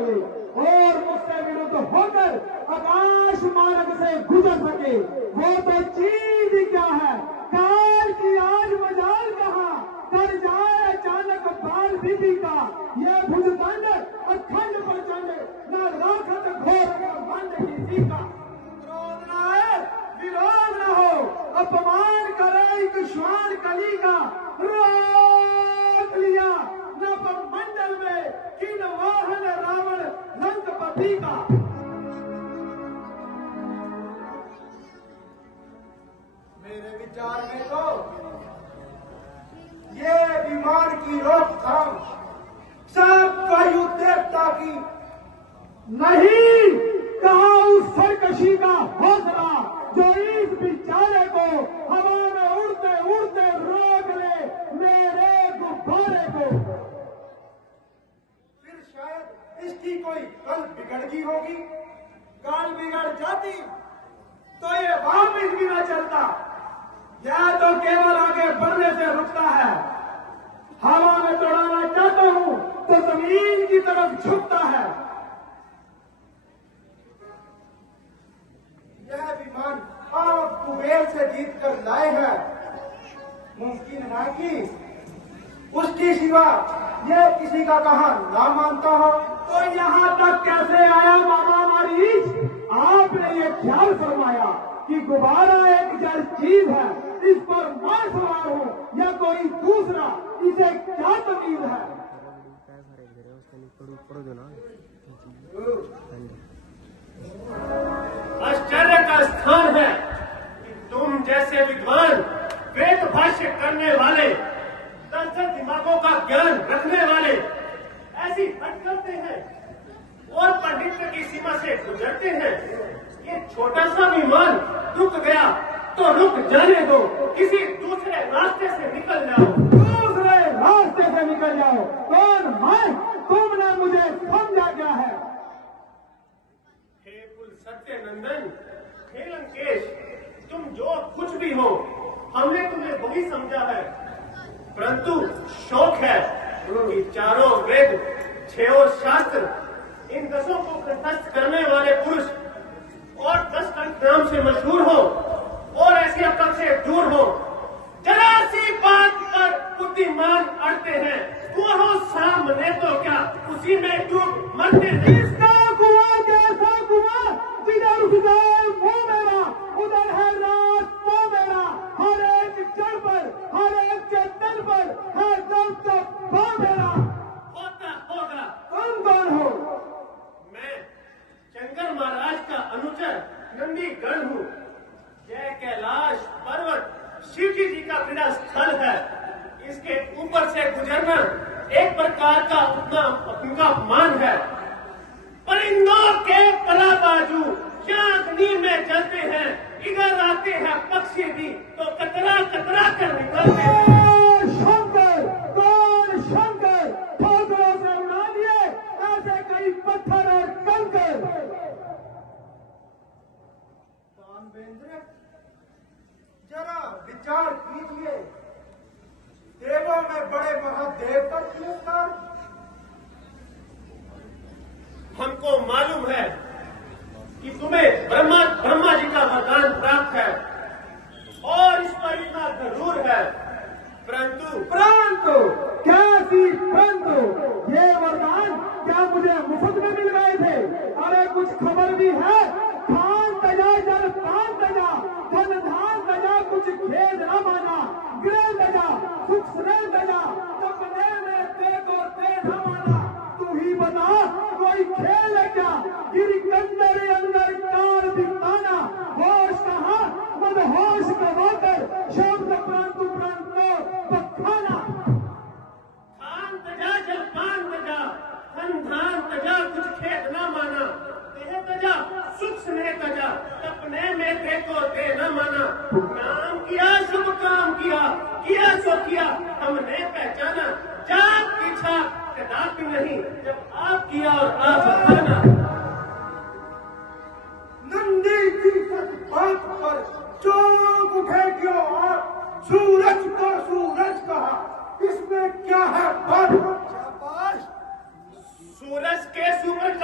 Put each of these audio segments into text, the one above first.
चले और मुझसे विरुद्ध होकर आकाश मार्ग से गुजर सके। वो तो चीज क्या है, काल की आज मजाल कहाँ, कर जाए अचानक बाल बीबी का। ये भुजदंड अखंड प्रचंड, न राखत घोर बंद किसी का। क्रोध न आए, विरोध न हो, अपमान करे एक श्वान कली का। रोक लिया नभमंडल में किन वाहन रावण लंकपति का। मेरे विचार में तो ये बीमार की रोकथाम सब वायु देवता की नहीं, कहा उस सरकशी का हौसला जो इस बेचारे को हवा में उड़ते उड़ते रोक ले मेरे गुब्बारे को। फिर शायद इसकी कोई कल बिगड़ गई होगी। काल बिगड़ जाती तो ये वापिस भी न चलता, यह तो केवल आगे बढ़ने से रुकता है। हवा में दौड़ाना चाहता हूं तो जमीन की तरफ झुकता है। यह विमान आप कुबेर से जीत कर लाए हैं। मुमकिन है कि उसकी सिवा यह किसी का कहा ना मानता हो। तो यहाँ तक कैसे आया मामा मरीज? आपने ये ख्याल फरमाया कि गुब्बारा एक जड़ चीज है, इस पर मैं सवार हूँ या कोई दूसरा, इसे क्या तमीज है? आश्चर्य का स्थान है कि तुम जैसे विद्वान, वेद भाष्य करने वाले, दर्शन दिमागों का ज्ञान रखने वाले ऐसी हट करते हैं और पंडित की सीमा से गुजरते हैं। ये छोटा सा विमान रुक गया तो रुक जाने दो, किसी दूसरे रास्ते से निकल जाओ। दूसरे रास्ते से निकल जाओ? कौन मैं? तुमने मुझे समझा क्या है? हे कुल सत्यनंदन, हे लंकेश, तुम जो कुछ भी हो, हमने तुम्हें वही समझा है। परंतु शौक है कि चारों वेद, छहों शास्त्र, इन 10 को कंठस्थ करने वाले पुरुष और 10 कंठ नाम से मशहूर हो और ऐसी अकल से दूर हो। जरा सी बात पर बुद्धिमान अड़ते हैं, वो हो सामने तो क्या उसी में डूब मरते हैं। इसका कुआं कैसा कुआं, जिधर उठ जाए वो मेरा, उधर है रास्ता मेरा। हर एक जड़ पर, हर एक चट्टान पर है दम चप्पा मेरा। होता होगा। तुम कौन हो? मैं शंकर महाराज का अनुचर नंदीगण हूँ। यह कैलाश पर्वत शिवजी जी का क्रीड़ा स्थल है। इसके ऊपर से गुजरना एक प्रकार का उनका अपमान है। परिंदों के पराबाजू यहाँ अग्नि में जलते हैं, इधर आते हैं पक्षी भी तो कतरा कतरा कर निकलते हैं। शंकर, कौन शंकर? ठोकरों से उड़ा दिए ऐसे कई पत्थर और कंकर। कानवेंद्र, जरा विचार कीजिए, देवों में बड़े महादेव का तिरस्कार। हमको मालूम है कि तुम्हें ब्रह्मा जी का वरदान प्राप्त है और इस पर इतना गरूर है, परंतु कैसी परंतु? ये वरदान क्या मुझे मुफ्त में मिल गए थे? अरे कुछ खबर भी है? खान तजा, जल पान तजा, धन धान तजा, कुछ खेद न माना, गृह तजा, सुख स्नेह तजा, सपने में देखो ते न माना। तू ही बता, कोई खेल है क्या? गिरकंदर अंदर कार दिखाना, होश कहाँ मदहोश गवाकर, शब्द परंतु पखाना। खान तजा, जल पान तजा, धन धान तजा, कुछ खेद न माना, देह तजा, सुख स्नेह तजा, सपने में देखो दे न माना। नाम किया, शुभ काम किया सो किया, हमने पहचाना। जात पीछा कदापि नहीं, जब आप किया और आप खाना। नंदी की बात पर चौंक उठे क्यों आप? सूरज को सूरज कहा, इसमें क्या है बात? सूरज के सुपर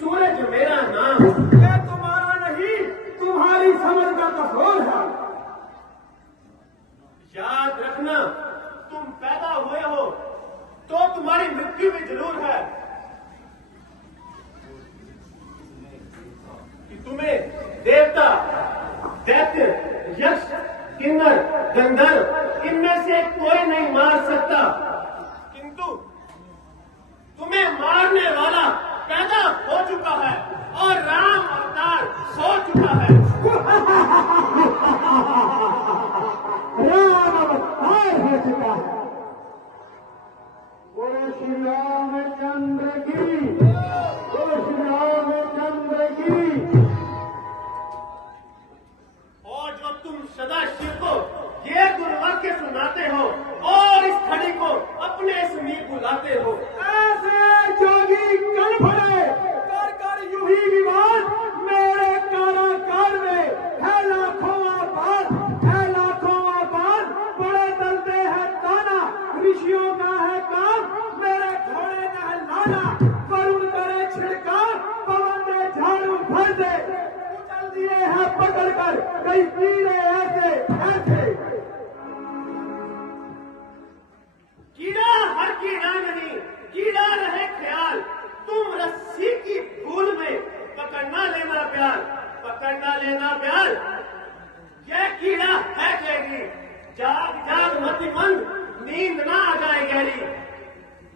सूरज मेरा नाम। ये तुम्हारा नहीं, तुम्हारी समझ का कसूर है। याद रखना, तुम पैदा हुए हो तो तुम्हारी मृत्यु भी जरूर है। कि तुम्हें देवता, दैत्य, यक्ष, किन्नर, गंधर्व इनमें से कोई नहीं मार सकता, किंतु तुम्हें मारने वाला पैदा हो चुका है और राम अवतार हो चुका है। राम अवतार हो चुका है। बोलो श्री रामचंद्र की, बोलो श्री रामचंद्र की। और जो तुम सदाशिव को ये दुर्वाक्य सुनाते हो और इस खड़ी को अपने समीप बुलाते हो, ऐसे जोगी कल भरे कर कर यूं ही विवाद मेरे कारागार में है लाखों आबाद, है लाखों आबाद। बड़े दलते हैं ताना, ऋषियों का है काम, मेरे घोड़े का है लाना। वरुण करे छिड़काव, पवन दे झाड़ू भर दे, उछल दिए हैं पकड़ कर कई कीड़े ऐसे ऐसे। कीड़ा हर कीड़ा नहीं, कीड़ा रहे ख्याल। तुम रस्सी की भूल में पकड़ना लेना प्यार, पकड़ना लेना प्यार। यह कीड़ा है गहरी, जाग जाग मतिमंद, नींद ना आ जाए गहरी।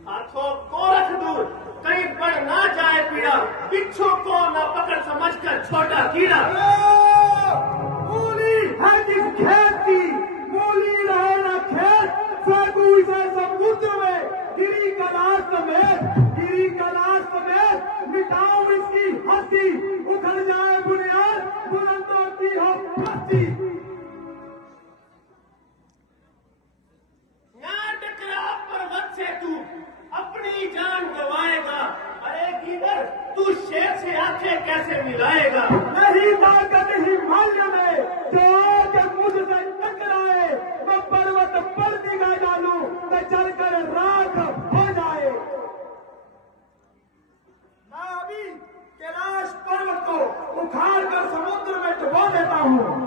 हाथों को रख दूर, कहीं बढ़ ना जाए पीड़ा, बिच्छू को ना पकड़ समझकर छोटा कीड़ा। मूली है जिस खेत की, मूली रहे न खेत, फेंकू इसे समुद्र में, गिरी कलाश समेत, गिरी कलाश समेत। मिटाऊं इसकी हंसी, उखड़ जाए बुनियाद, बुलंदों की हो हंसी। ना टकरा पर्वत से तू अपनी जान गवाएगा। अरे गीदड़, तू शेर से आंखें कैसे मिलाएगा? नहीं ताकत हिमालय में, जो के मुझसे टकराए, मैं पर्वत पर निगाह डालूं तो चलकर राख हो जाए। मैं अभी कैलाश पर्वत को उखाड़ कर समुद्र में डुबो देता हूँ।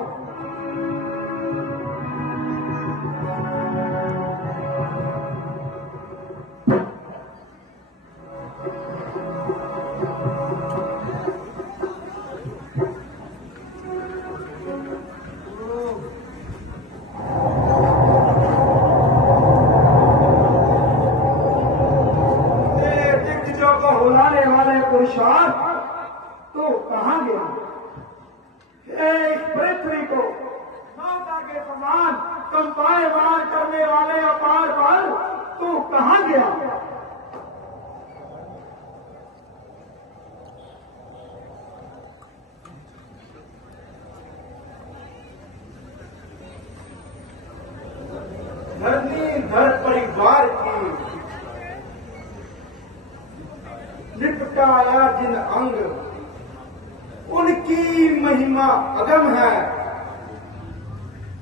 बुलाने वाले पुरुषार्थ तो कहाँ गया? एक पृथ्वी को माता के समान कंपायमान करने वाले अपार पर तू कहाँ गया? धरनी धर परिवार की लिपटाया जिन अंग, उनकी महिमा अगम है।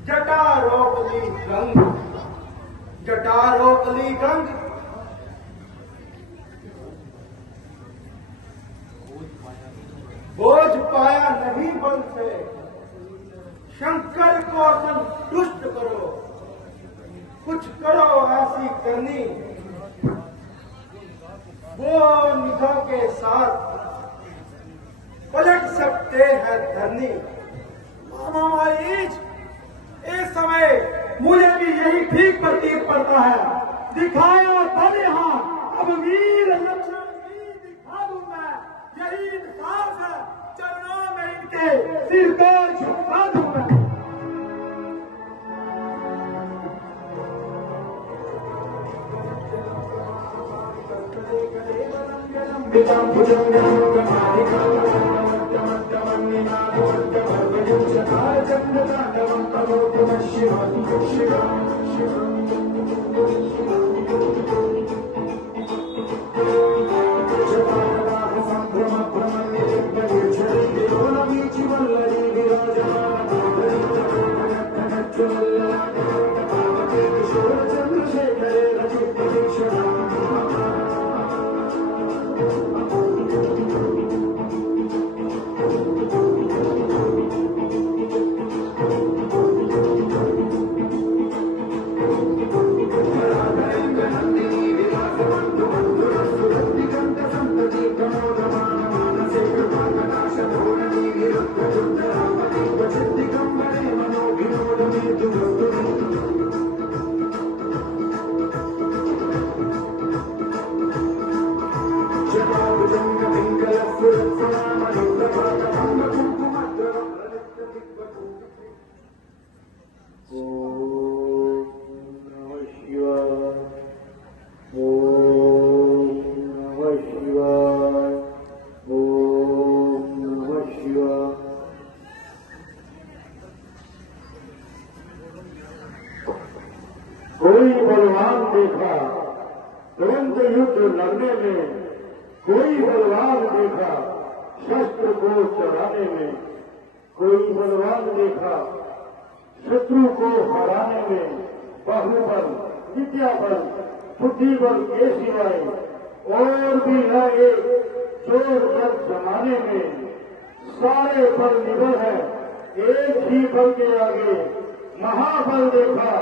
जटा रोकली गंग, जटा रोकली गंग। बोझ पाया नहीं बल से, शंकर को संतुष्ट करो। कुछ करो ऐसी करनी, वो निगाह के साथ पलट सकते हैं धरनी। इस समय मुझे भी यही ठीक प्रतीत पड़ता है। दिखाया बल यहाँ, अब वीर लक्षण भी दिखा दूं मैं। यही इंसाफ है, चरणों में इनके सिर को झुका दूं मैं। कोई बलवान देखा तुरंत युद्ध लड़ने में, कोई बलवान देखा शस्त्र को चढ़ाने में, कोई बलवान देखा शत्रु को हराने में। बाहुबल, विद्या बल, बुद्धि बल के सिवाय और भी है एक चोर बल जमाने में। सारे बल निबल है एक ही बल के आगे, महाबल देखा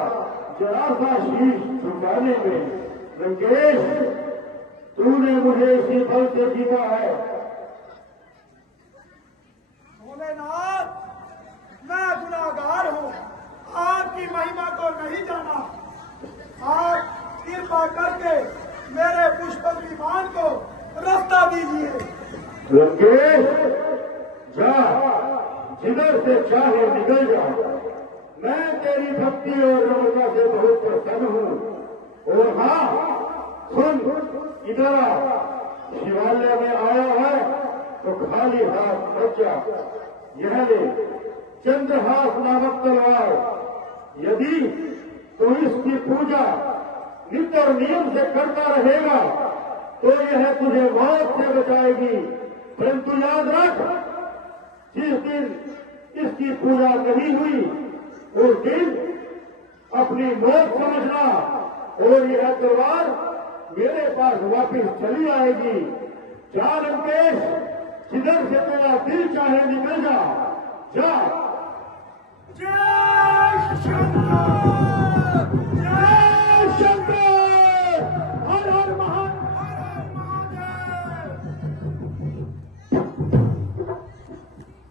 जरा सा शीश झुकाने में। लंकेश, तूने मुझे इसी बल से जीता है। भोलेनाथ, मैं गुनाहगार हूँ, आपकी महिमा को नहीं जाना। आप कृपा करके मेरे पुष्पक विमान को रास्ता दीजिए। लंकेश, जा, जिधर से चाहे निकल जा। मैं तेरी भक्ति और नम्रता से बहुत प्रसन्न हूँ। और हाँ सुन, इधर आ, शिवालय में आया है तो खाली हाथ मत जा। यह ले चंद्रहास नामक तलवार, यदि तू इसकी पूजा नित्य और नियम से करता रहेगा तो यह तुझे मौत से बचाएगी। परंतु याद रख, जिस दिन इसकी पूजा नहीं हुई उस दिन अपनी मौत समझना और यह तलवार मेरे पास वापिस चली आएगी। जा लंकेश, जिधर से तेरा दिल चाहे निकल जा। जा। जय शंकर, जय